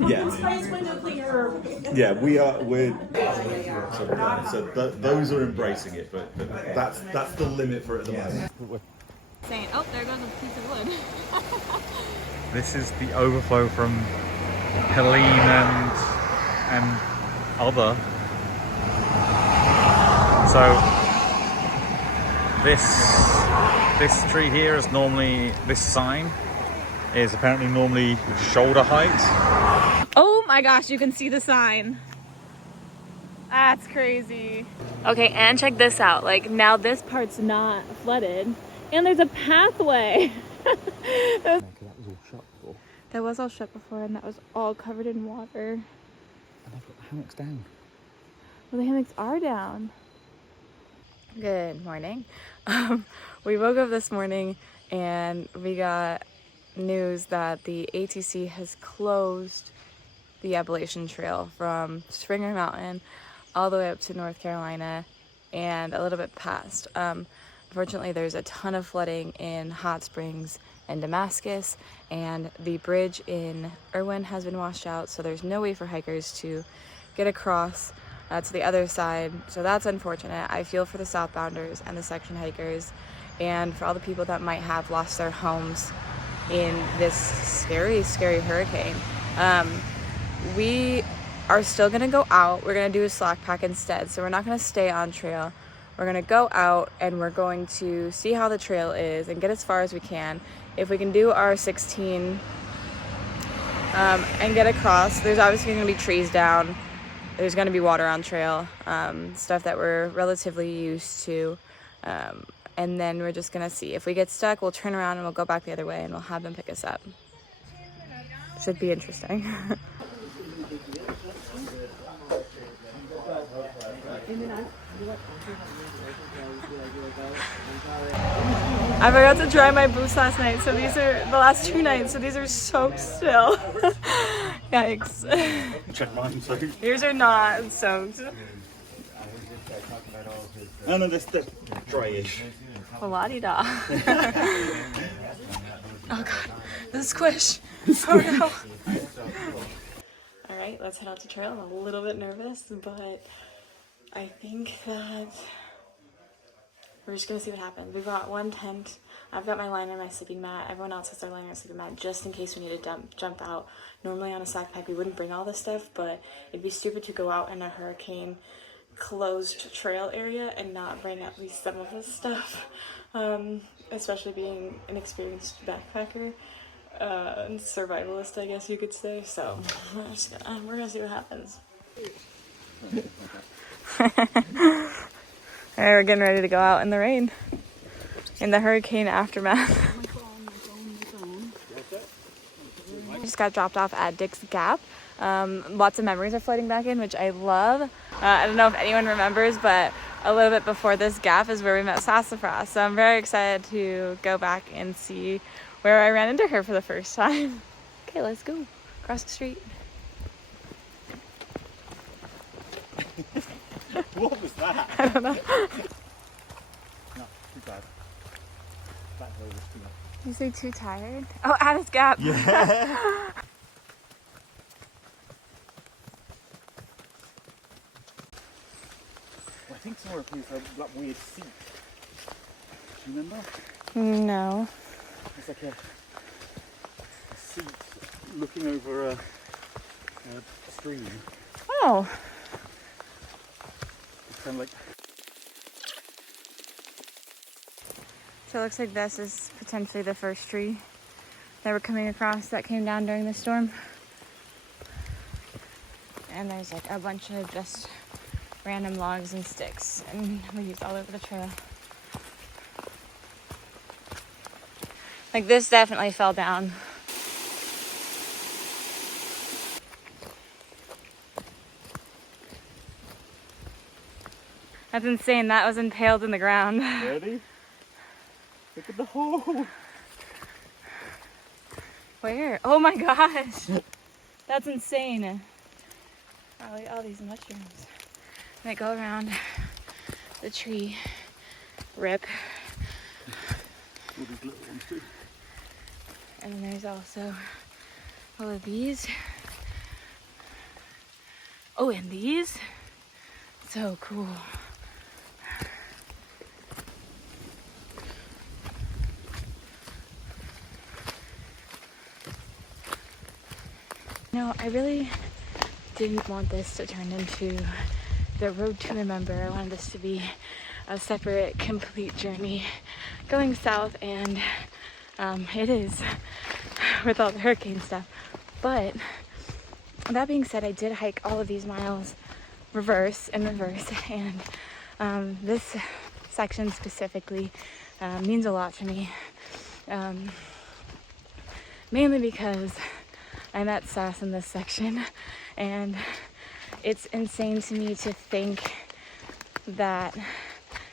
Yeah. Yeah, those are embracing it, but that's the limit for it at the moment. Saying, oh, there goes a piece of wood. This is the overflow from Helene and other. So this tree here is normally, this sign is apparently normally shoulder height. Oh my gosh, you can see the sign. That's crazy. Okay, and check this out. Like, now this part's not flooded, and there's a pathway. That was all shut before. That was all shut before, and that was all covered in water. And they've got the hammocks down. Well, the hammocks are down. Good morning. We woke up this morning and we got news that the ATC has closed the Appalachian Trail from Springer Mountain all the way up to North Carolina and a little bit past. Unfortunately, there's a ton of flooding in Hot Springs and Damascus, and the bridge in Erwin has been washed out, so there's no way for hikers to get across to the other side. So that's unfortunate. I feel for the southbounders and the section hikers, and for all the people that might have lost their homes in this scary, scary hurricane. We are still gonna go out. We're gonna do a slack pack instead, so we're not gonna stay on trail. We're gonna go out and we're going to see how the trail is and get as far as we can. If we can do our 16 and get across, there's obviously gonna be trees down. There's gonna be water on trail, stuff that we're relatively used to. And then we're just gonna see. If we get stuck, we'll turn around and we'll go back the other way and we'll have them pick us up. Should be interesting. I forgot to dry my boots last night, so these are the last 2 nights, so these are soaked still. Yikes. Check mine too. Yours are not soaked. No, they're dryish. La-di-da. Oh god, the squish. Oh no. Alright, let's head out to trail. I'm a little bit nervous, but I think that we're just gonna see what happens. We brought one tent. I've got my liner and my sleeping mat. Everyone else has their liner and sleeping mat just in case we need to jump out. Normally on a slack pack we wouldn't bring all this stuff, but it'd be stupid to go out in a hurricane closed trail area and not bring at least some of this stuff. Especially being an experienced backpacker and survivalist, I guess you could say. So we're gonna see what happens. Alright, we're getting ready to go out in the rain, in the hurricane aftermath. I just got dropped off at Dick's Gap. Lots of memories are flooding back in, which I love. I don't know if anyone remembers, but a little bit before this gap is where we met Sassafras. So I'm very excited to go back and see where I ran into her for the first time. Okay, let's go. Across the street. What was that? I don't know. No, too bad. That hill was too much. You say too tired? Oh, Addis Gap. Yeah. I think somewhere up here is that weird seat. Do you remember? No. It's like a seat looking over a stream. Oh. It's kind of like... So it looks like this is potentially the first tree that we're coming across that came down during the storm. And there's like a bunch of just random logs and sticks and leaves all over the trail. Like this definitely fell down. That's insane. That was impaled in the ground. Ready? Look at the hole. Where? Oh my gosh. That's insane. All these mushrooms. They go around the tree. Rip. All these little ones too. And then there's also All of these. Oh, and these. So cool. No, I really didn't want this to turn into the road to remember. I wanted this to be a separate, complete journey going south, and it is with all the hurricane stuff. But that being said, I did hike all of these miles reverse, and this section specifically means a lot to me, mainly because I met Sass in this section, and it's insane to me to think that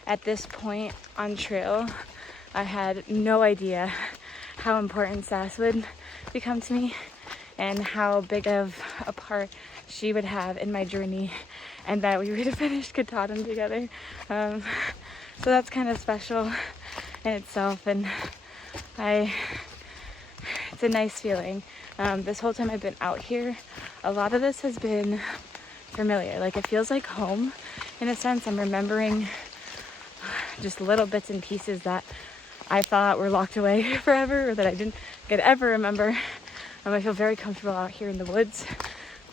at this point on trail I had no idea how important Sass would become to me and how big of a part she would have in my journey, and that we would have finished Katahdin together. So that's kind of special in itself, and it's a nice feeling. This whole time I've been out here, a lot of this has been familiar. Like, it feels like home in a sense. I'm remembering just little bits and pieces that I thought were locked away forever, or that I didn't could ever remember. I feel very comfortable out here in the woods,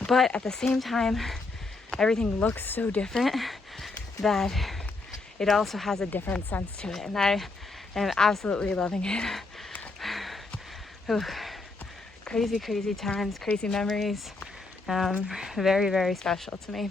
but at the same time, everything looks so different that it also has a different sense to it, and I am absolutely loving it. Ooh, crazy, crazy times, crazy memories. Very, very special to me.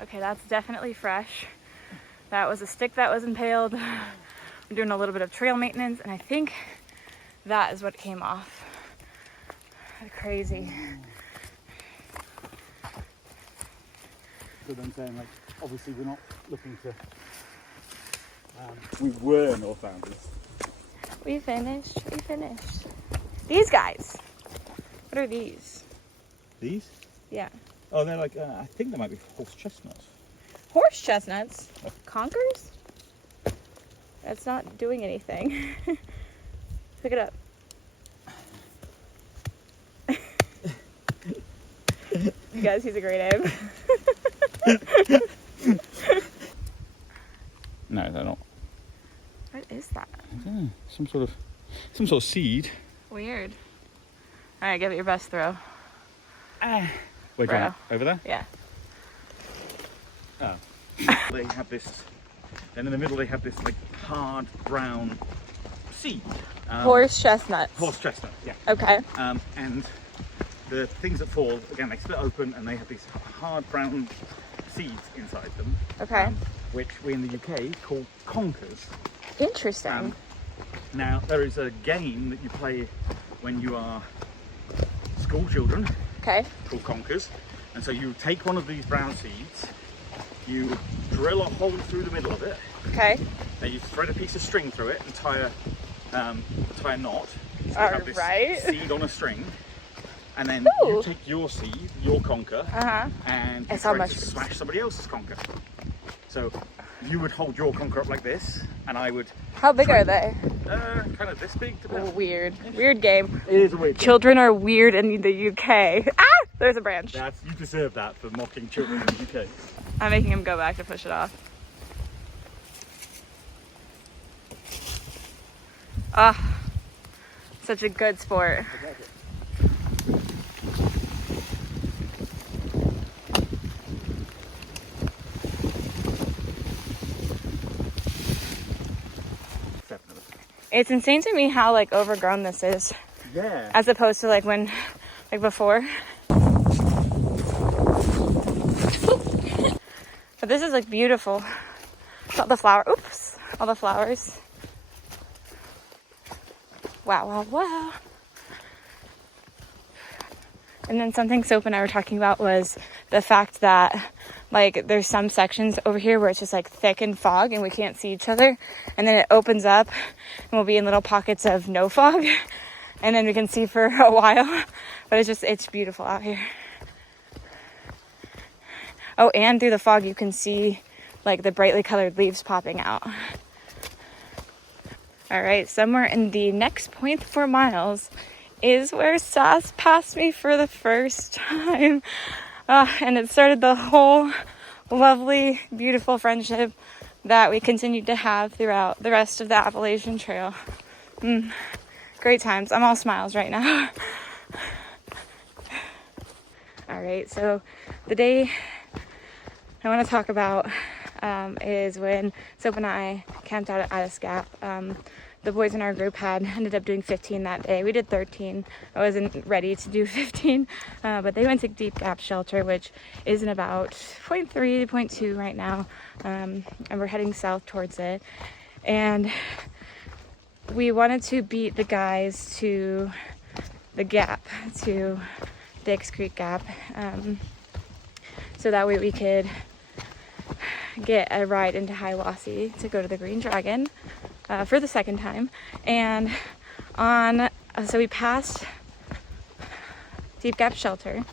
Okay, that's definitely fresh. That was a stick that was impaled. I'm doing a little bit of trail maintenance, and I think that is what came off. Crazy. So I'm saying, like, obviously we're not looking to. We were Northbounders. We finished. These guys. What are these? These? Yeah. Oh, they're like, I think they might be horse chestnuts. Horse chestnuts? Conkers? That's not doing anything. Pick it up. You guys, he's a great aim. No, they're not. What is that? I don't know. Some sort of seed. Weird. All right, give it your best throw. Where'd you at? Over there? Yeah. Oh. They have this, and in the middle they have this like hard brown seed. Horse chestnuts. Horse chestnut, yeah. Okay. And the things that fall, again, they split open and they have these hard brown seeds inside them. Okay. Which we in the UK call conkers. Interesting. Now, there is a game that you play when you are school children. Okay. Called conkers. And so you take one of these brown seeds, you drill a hole through the middle of it. Okay. Then you thread a piece of string through it and tie a knot. So you All have this right. seed on a string. And then Ooh. you take your seed, your conker, and you try to smash somebody else's conker. So you would hold your conker up like this, and I would... How big are they? Kind of this big. Oh, weird. Weird game. It is a weird game. Children are weird in the UK. Ah! There's a branch. You deserve that for mocking children in the UK. I'm making him go back to push it off. Ah, such a good sport. It's insane to me how like overgrown this is. Yeah. As opposed to like when, like before. But this is like beautiful. All the flower, oops, all the flowers. Wow, wow, wow. And then something Soap and I were talking about was the fact that like there's some sections over here where it's just like thick and fog and we can't see each other, and then it opens up and we'll be in little pockets of no fog and then we can see for a while. But it's beautiful out here. Oh, and through the fog you can see like the brightly colored leaves popping out. All right, somewhere in the next 0.4 miles is where Sass passed me for the first time. And it started the whole lovely, beautiful friendship that we continued to have throughout the rest of the Appalachian Trail. Great times. I'm all smiles right now. All right, so the day I want to talk about is when Soap and I camped out at Addis Gap. The boys in our group had ended up doing 15 that day. We did 13. I wasn't ready to do 15, but they went to Deep Gap Shelter, which is in about 0.3 to 0.2 right now, and we're heading south towards it. And we wanted to beat the guys to the gap, to Dix Creek Gap, so that way we could get a ride into Hiawassee to go to the Green Dragon for the second time. And so we passed Deep Gap Shelter,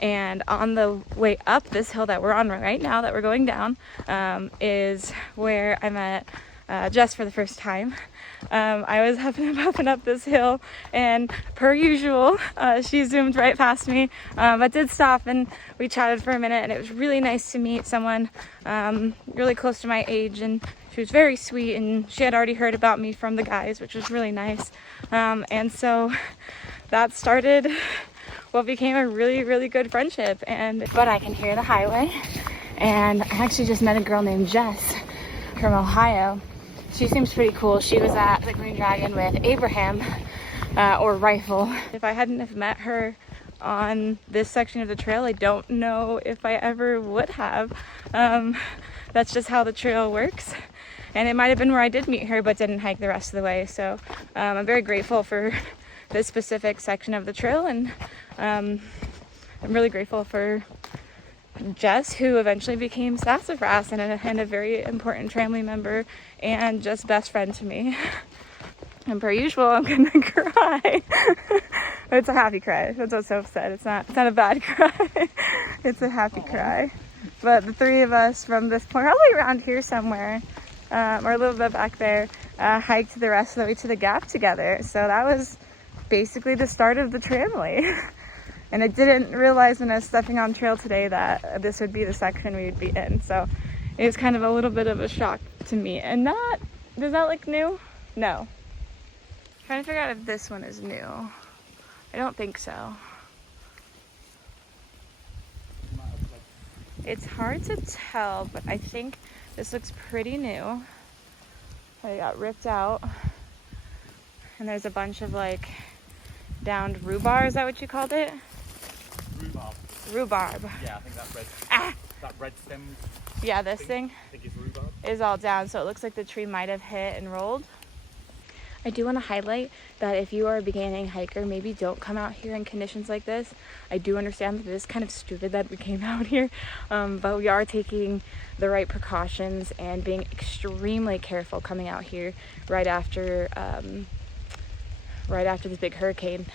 and on the way up this hill that we're on right now, that we're going down, is where I met Jess for the first time. I was hopping up this hill, and per usual, she zoomed right past me, but did stop and we chatted for a minute, and it was really nice to meet someone really close to my age, and she was very sweet, and she had already heard about me from the guys, which was really nice. And so that started what became a really, really good friendship. But I can hear the highway, and I actually just met a girl named Jess from Ohio. She seems pretty cool. She was at the Green Dragon with Abraham, or Rifle. If I hadn't have met her on this section of the trail, I don't know if I ever would have. That's just how the trail works. And it might have been where I did meet her, but didn't hike the rest of the way. So I'm very grateful for this specific section of the trail, and I'm really grateful for Jess, who eventually became Sassafras and a very important family member and just best friend to me. And per usual, I'm gonna cry. It's a happy cry. That's what Soap said. It's not a bad cry. It's a happy cry. But the three of us from this point, probably around here somewhere, or a little bit back there, hiked the rest of the way to the gap together. So that was basically the start of the tramily. And I didn't realize when I was stepping on trail today that this would be the section we would be in. So it was kind of a little bit of a shock to me. And does that look new? No. I'm trying to figure out if this one is new. I don't think so. It's hard to tell, but I think this looks pretty new. It got ripped out. And there's a bunch of like downed rhubarb, is that what you called it? Rhubarb. Yeah, I think that red. That red stem. Yeah, this thing. I think it's rhubarb. Is all down, so it looks like the tree might have hit and rolled. I do want to highlight that if you are a beginning hiker, maybe don't come out here in conditions like this. I do understand that it is kind of stupid that we came out here, but we are taking the right precautions and being extremely careful coming out here right after this big hurricane.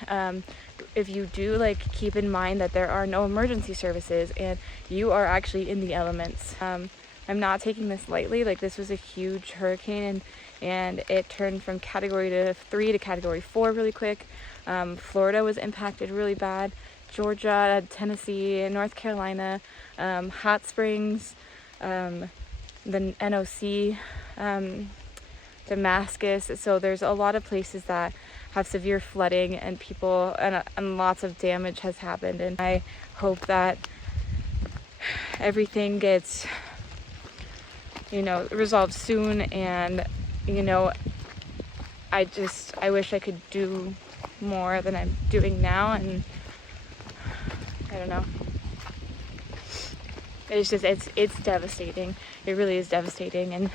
If you do, like, keep in mind that there are no emergency services and you are actually in the elements. I'm not taking this lightly. Like, this was a huge hurricane, and it turned from category 3 to category 4 really quick. Florida was impacted really bad. Georgia, Tennessee, North Carolina, Hot Springs, the NOC, Damascus. So there's a lot of places that have severe flooding and people and lots of damage has happened. And I hope that everything gets, resolved soon. And, I wish I could do more than I'm doing now. And I don't know. It's just, it's devastating. It really is devastating. And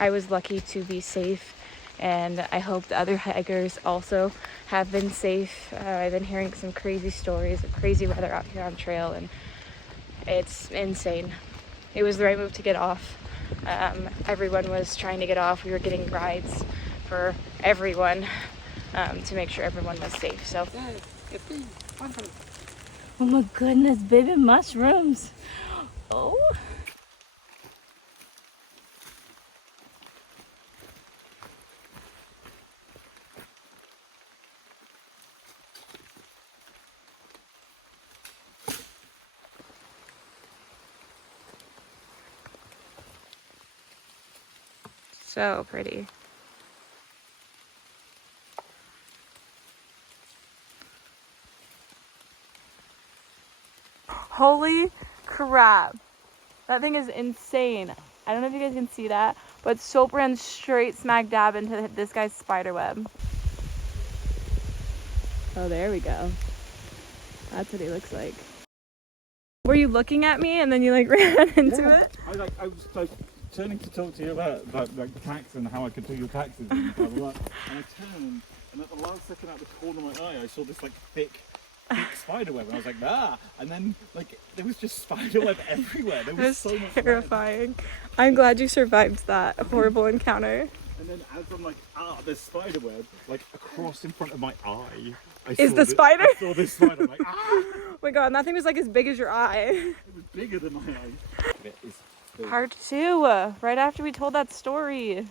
I was lucky to be safe. And I hope the other hikers also have been safe. I've been hearing some crazy stories of crazy weather out here on trail, and It's insane. It was the right move to get off. Everyone was trying to get off. We were getting rides for everyone to make sure everyone was safe. So, oh my goodness, baby mushrooms. Oh. So pretty. Holy crap. That thing is insane. I don't know if you guys can see that, but soap ran straight smack dab into this guy's spider web. Oh, there we go. That's what he looks like. Were you looking at me and then you like ran into it? I was like turning to talk to you about like tax and how I could do your taxes and blah blah blah. And I turned, and at the last second out the corner of my eye, I saw this like thick spider web, and I was like, ah! And then like there was just spider web everywhere. There was so much terrifying. I'm glad you survived that horrible encounter. And then as I'm like, there's spider web like across in front of my eye. I saw this spider? I saw this spider. I'm like, ah! Oh my god, that thing was like as big as your eye. It was bigger than my eye. It is big. Part 2, right after we told that story.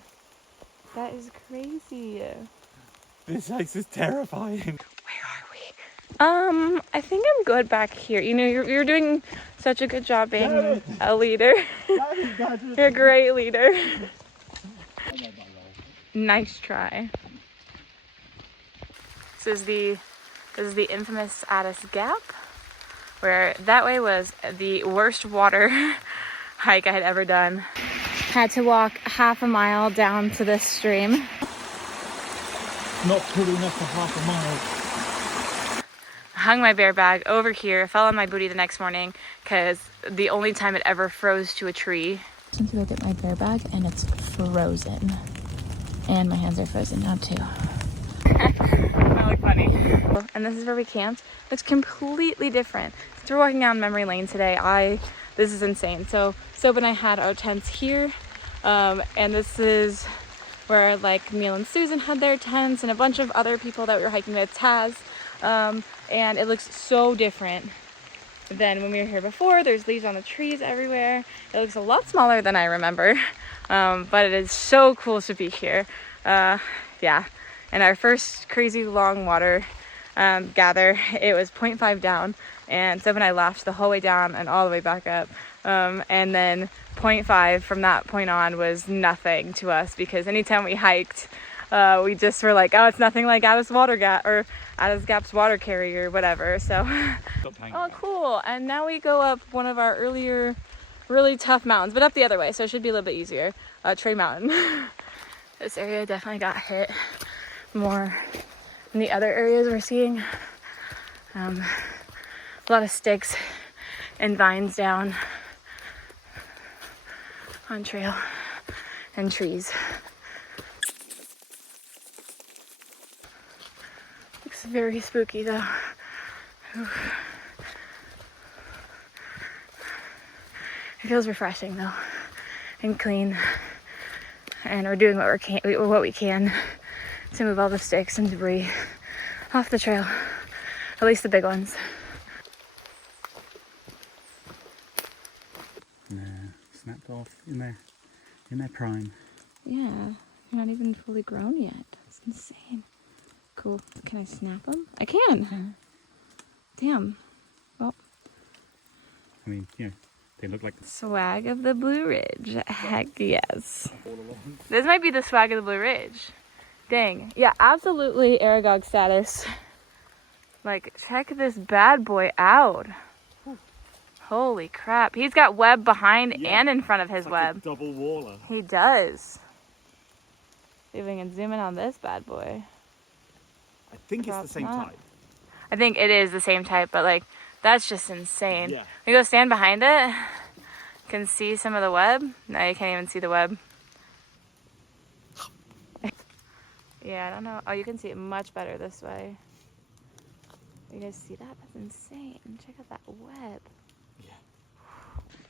That is crazy. This ice is terrifying. Where are we? I think I'm good back here. You know, you're doing such a good job being a leader. You're a great leader. Nice try. This is the infamous Addis Gap, where that way was the worst water hike I had ever done. Had to walk half a mile down to this stream. Not pretty enough for half a mile. Hung my bear bag over here, fell on my booty the next morning because the only time it ever froze to a tree. Since you look at my bear bag and it's frozen. And my hands are frozen now too. That looked funny. And this is where we camped. It's completely different. Since we're walking down memory lane today, this is insane. So Soap and I had our tents here, and this is where like Neil and Susan had their tents and a bunch of other people that we were hiking with, Taz. And it looks so different than when we were here before. There's leaves on the trees everywhere. It looks a lot smaller than I remember, but it is so cool to be here. Yeah, and our first crazy long water gather, it was 0.5 down, and Soap and I laughed the whole way down and all the way back up. And then 0.5 from that point on was nothing to us, because anytime we hiked, we just were like, oh, it's nothing like Addis Gap's water carrier or whatever. So, oh, cool. And now we go up one of our earlier really tough mountains, but up the other way, so it should be a little bit easier. Trey Mountain. This area definitely got hit more than the other areas we're seeing. A lot of sticks and vines down on trail and trees. Looks very spooky though. Oof. It feels refreshing though, and clean. And we're doing what we can to move all the sticks and debris off the trail, at least the big ones. Snapped off in their prime. Yeah, they're not even fully grown yet. That's insane. Cool. Can I snap them? I can. Damn. Well. I mean, you know, they look like the swag of the Blue Ridge. Heck yes. This might be the swag of the Blue Ridge. Dang. Yeah, absolutely Aragog status. Like, check this bad boy out. Holy crap. He's got web behind and in front of his web. A double waller. He does. See if we can zoom in on this bad boy. I think it's the same type. I think it is the same type, but like, that's just insane. Yeah. We go stand behind it. Can see some of the web. No, you can't even see the web. Yeah, I don't know. Oh, you can see it much better this way. You guys see that? That's insane. Check out that web. Yeah.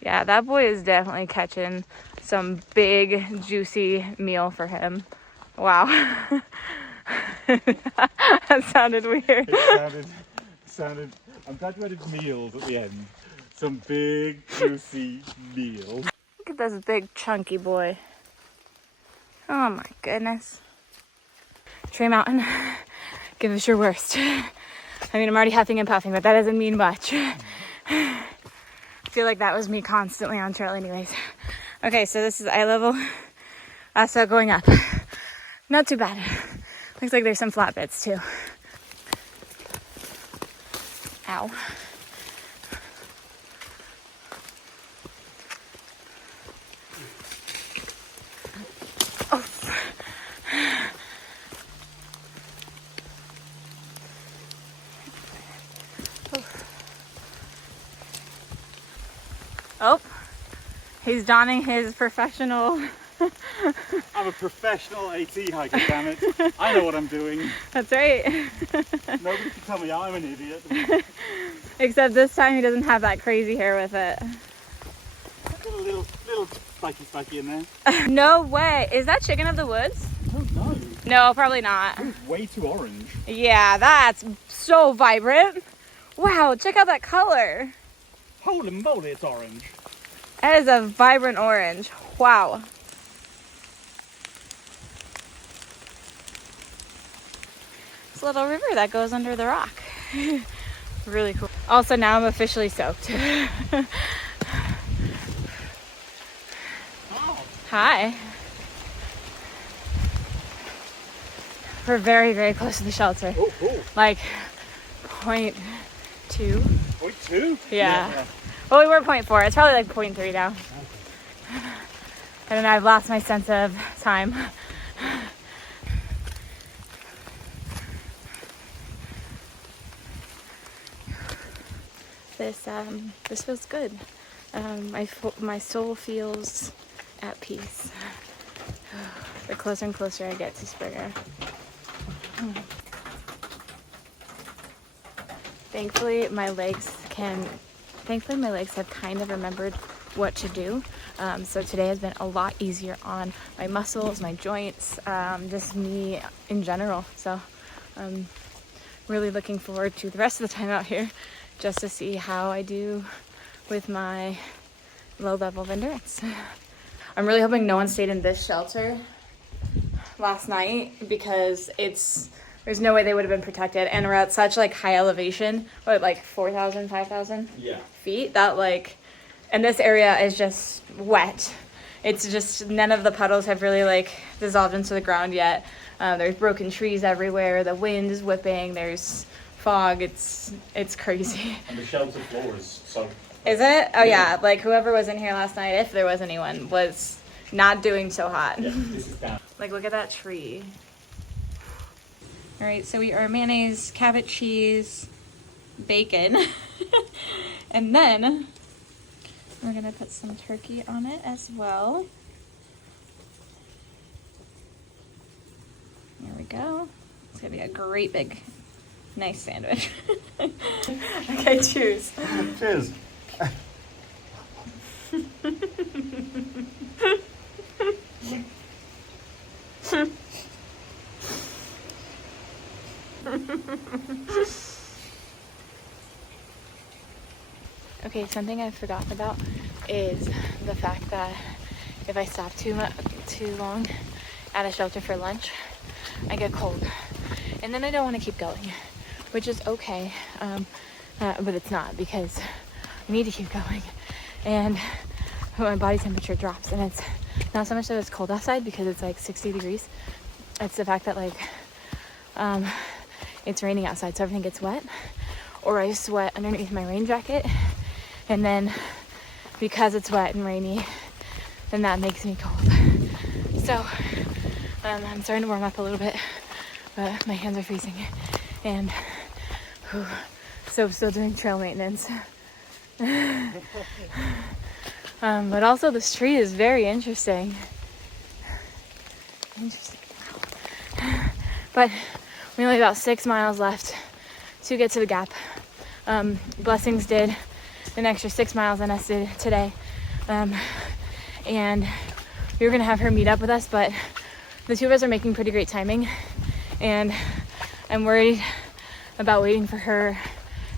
Yeah, that boy is definitely catching some big, juicy meal for him. Wow. That sounded weird. It sounded, I'm glad you added meals at the end. Some big, juicy meal. Look at this big, chunky boy. Oh my goodness. Trey Mountain, give us your worst. I mean, I'm already huffing and puffing, but that doesn't mean much. I feel like that was me constantly on trail anyways. Okay, so this is eye level. So going up. Not too bad. Looks like there's some flat bits too. Ow. Oh, he's donning his professional. I'm a professional AT hiker, damn it. I know what I'm doing. That's right. Nobody can tell me I'm an idiot. Except this time he doesn't have that crazy hair with it. Got a little spiky in there. No way. Is that chicken of the woods? I don't know. No, probably not. It's way too orange. Yeah, that's so vibrant. Wow, check out that color. Holy moly, it's orange. That is a vibrant orange. Wow. It's a little river that goes under the rock. Really cool. Also, now I'm officially soaked. Oh. Hi. We're very, very close to the shelter. Oh, cool. Like 0.2. 0.2? Yeah. Well, we were 0.4. It's probably like 0.3 now. I don't know. I've lost my sense of time. This feels good. My soul feels at peace. The closer and closer I get to Springer. Thankfully, my legs have kind of remembered what to do. So today has been a lot easier on my muscles, my joints, just me in general. So I'm really looking forward to the rest of the time out here, just to see how I do with my low level of endurance. I'm really hoping no one stayed in this shelter last night, because there's no way they would have been protected, and we're at such like high elevation, like 4,000, 5,000 feet, that like, and this area is just wet. It's just, none of the puddles have really like dissolved into the ground yet. There's broken trees everywhere, the wind is whipping, there's fog, it's crazy. And the shelter floor is so... Is it? Oh yeah, like whoever was in here last night, if there was anyone, was not doing so hot. Yeah, this is down. Like, look at that tree. All right, so we are mayonnaise, cabbage cheese, bacon, and then we're gonna put some turkey on it as well. There we go. It's gonna be a great big, nice sandwich. Okay, cheers. Cheers. Okay, something I forgot about is the fact that if I stop too long at a shelter for lunch, I get cold, and then I don't want to keep going, which is okay, but it's not, because I need to keep going, and my body temperature drops, and it's not so much that it's cold outside because it's like 60 degrees. It's the fact that like it's raining outside, so everything gets wet, or I sweat underneath my rain jacket, and then because it's wet and rainy, then that makes me cold. So I'm starting to warm up a little bit, but my hands are freezing, and so still doing trail maintenance. But also this tree is very interesting. But we only about 6 miles left to get to the gap. Blessings did an extra 6 miles than us did today, and we were gonna have her meet up with us, but the two of us are making pretty great timing, and I'm worried about waiting for her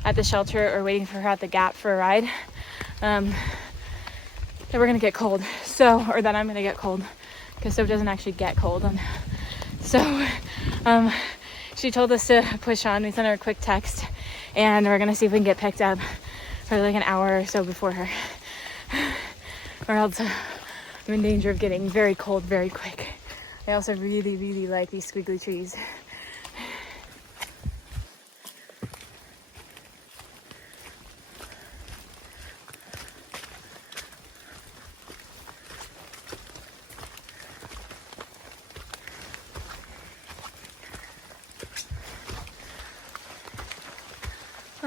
at the shelter or waiting for her at the Gap for a ride, that we're gonna get cold. So, or that I'm gonna get cold, because Soap doesn't actually get cold. So she told us to push on. We sent her a quick text, and we're gonna see if we can get picked up for like an hour or so before her, or else I'm in danger of getting very cold very quick. I also really, really like these squiggly trees.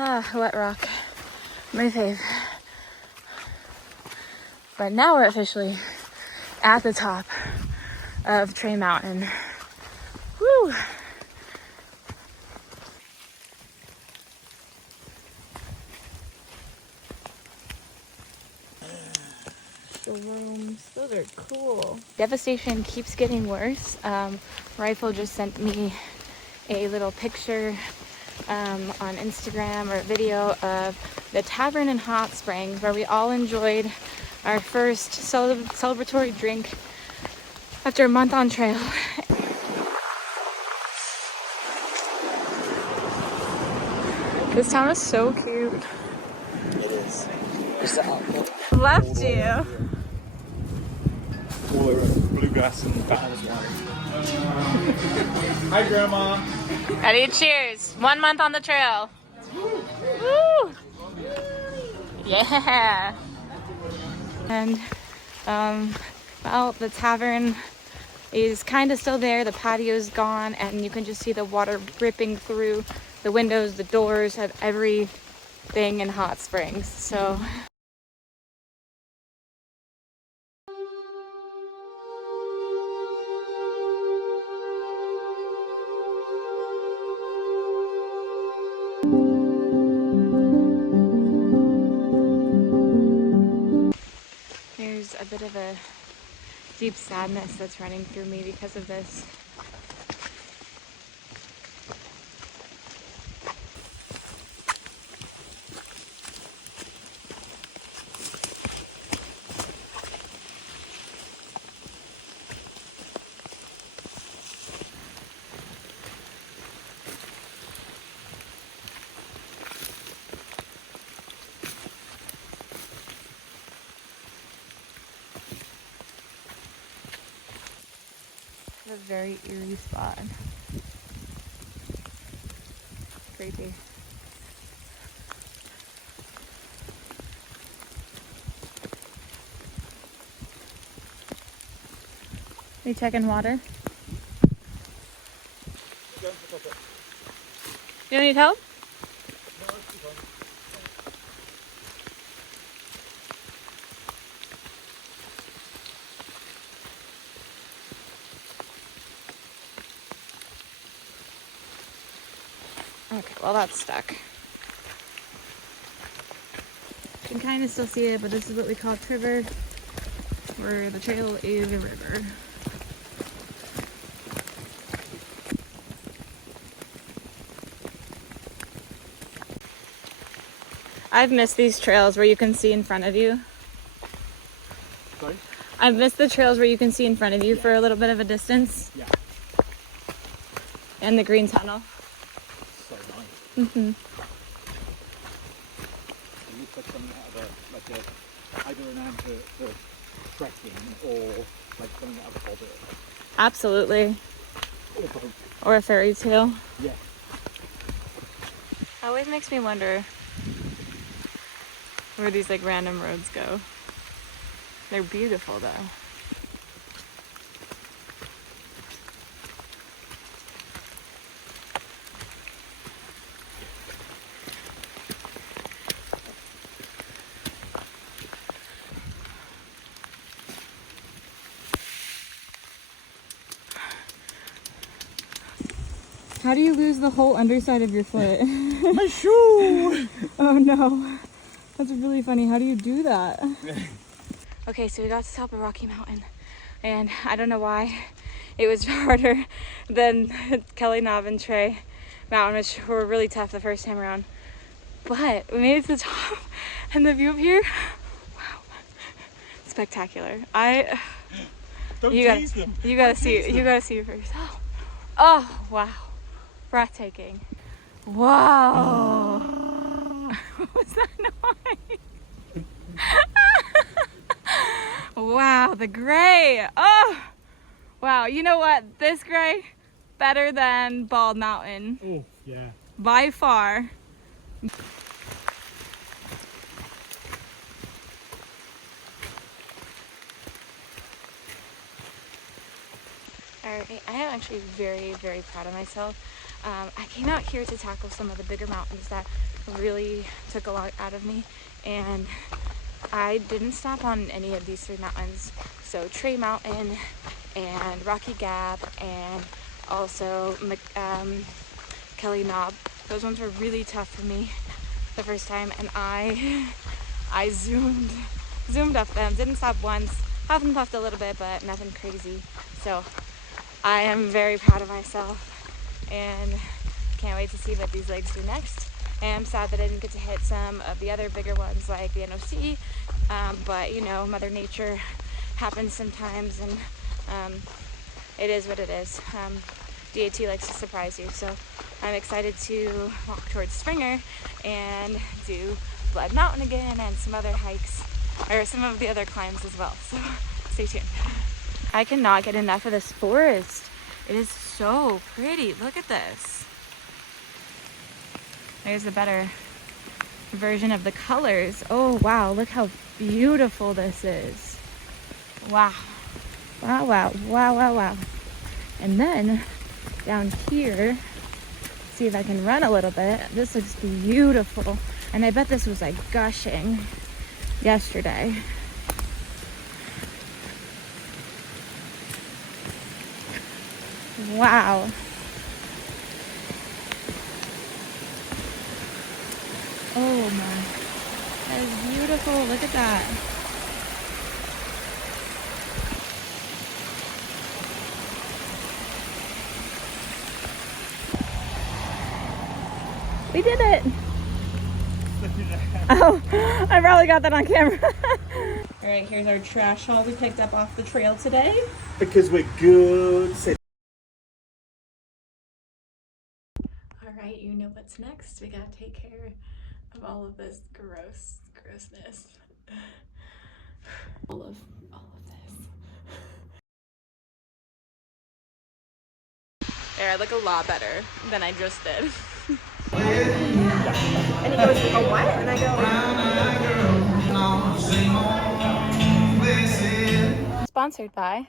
Ah, wet rock. My fave. But now we're officially at the top of Trey Mountain. Woo! Shrooms, those are cool. Devastation keeps getting worse. Rifle just sent me a little picture on Instagram, or a video of the tavern in Hot Springs, where we all enjoyed our first celebratory drink after a month on trail. This town is so cute. It is. Left you. All over bluegrass and battles. Hi, Grandma. Ready? Cheers. 1 month on the trail. Woo! Yeah. And well, the tavern is kind of still there. The patio's gone, and you can just see the water dripping through the windows, the doors, of everything in Hot Springs. So there's a bit of a deep sadness that's running through me because of this. A very eerie spot. Creepy. Are you checking water? You don't need help? Okay, well that's stuck. You can kind of still see it, but this is what we call Triver, where the trail is a river. I've missed these trails where you can see in front of you. Sorry? I've missed the trails where you can see in front of you for a little bit of a distance. Yeah. And the green tunnel. So nice. Mm-hmm. It looks like something out of either an ad for trekking or like something out of a Hobbit. Absolutely. Or both. Or a fairy tale. Yeah. Always makes me wonder where these like random roads go. They're beautiful though. How do you lose the whole underside of your foot? My shoe! Oh no. That's really funny. How do you do that? Okay, so we got to the top of Rocky Mountain, and I don't know why it was harder than Kelly Knob and Trey Mountain, which were really tough the first time around. But we made it to the top, and the view up here, wow, spectacular. Don't You tease them. gotta Don't see, tease you them. gotta see it for yourself. Oh, wow, breathtaking. Wow. What was that noise? Wow, the gray. Oh, wow. You know what? This gray, better than Bald Mountain. Oh, yeah. By far. Alright, I am actually very, very proud of myself. I came out here to tackle some of the bigger mountains that really took a lot out of me, and I didn't stop on any of these 3 mountains. So Trey Mountain and Rocky Gap and also Kelly Knob. Those ones were really tough for me the first time, and I zoomed up them. Didn't stop once. Huffed and puffed a little bit, but nothing crazy. So I am very proud of myself and can't wait to see what these legs do next. And I'm sad that I didn't get to hit some of the other bigger ones like the NOC, but you know, Mother Nature happens sometimes, and it is what it is. DAT likes to surprise you, so I'm excited to walk towards Springer and do Blood Mountain again and some other hikes, or some of the other climbs as well, so stay tuned. I cannot get enough of this forest. It is so pretty. Look at this. There's a better version of the colors. Oh wow, look how beautiful this is. Wow. Wow, wow, wow, wow, wow. And then down here, see if I can run a little bit. This looks beautiful. And I bet this was like gushing yesterday. Wow. Oh my. That is beautiful. Look at that. We did it. Oh, I probably got that on camera. All right, here's our trash haul we picked up off the trail today. Because we're good. All right, you know what's next. We gotta take care of all of this grossness. All of this. There, I look a lot better than I just did. And he goes, oh what? And I go, Sponsored by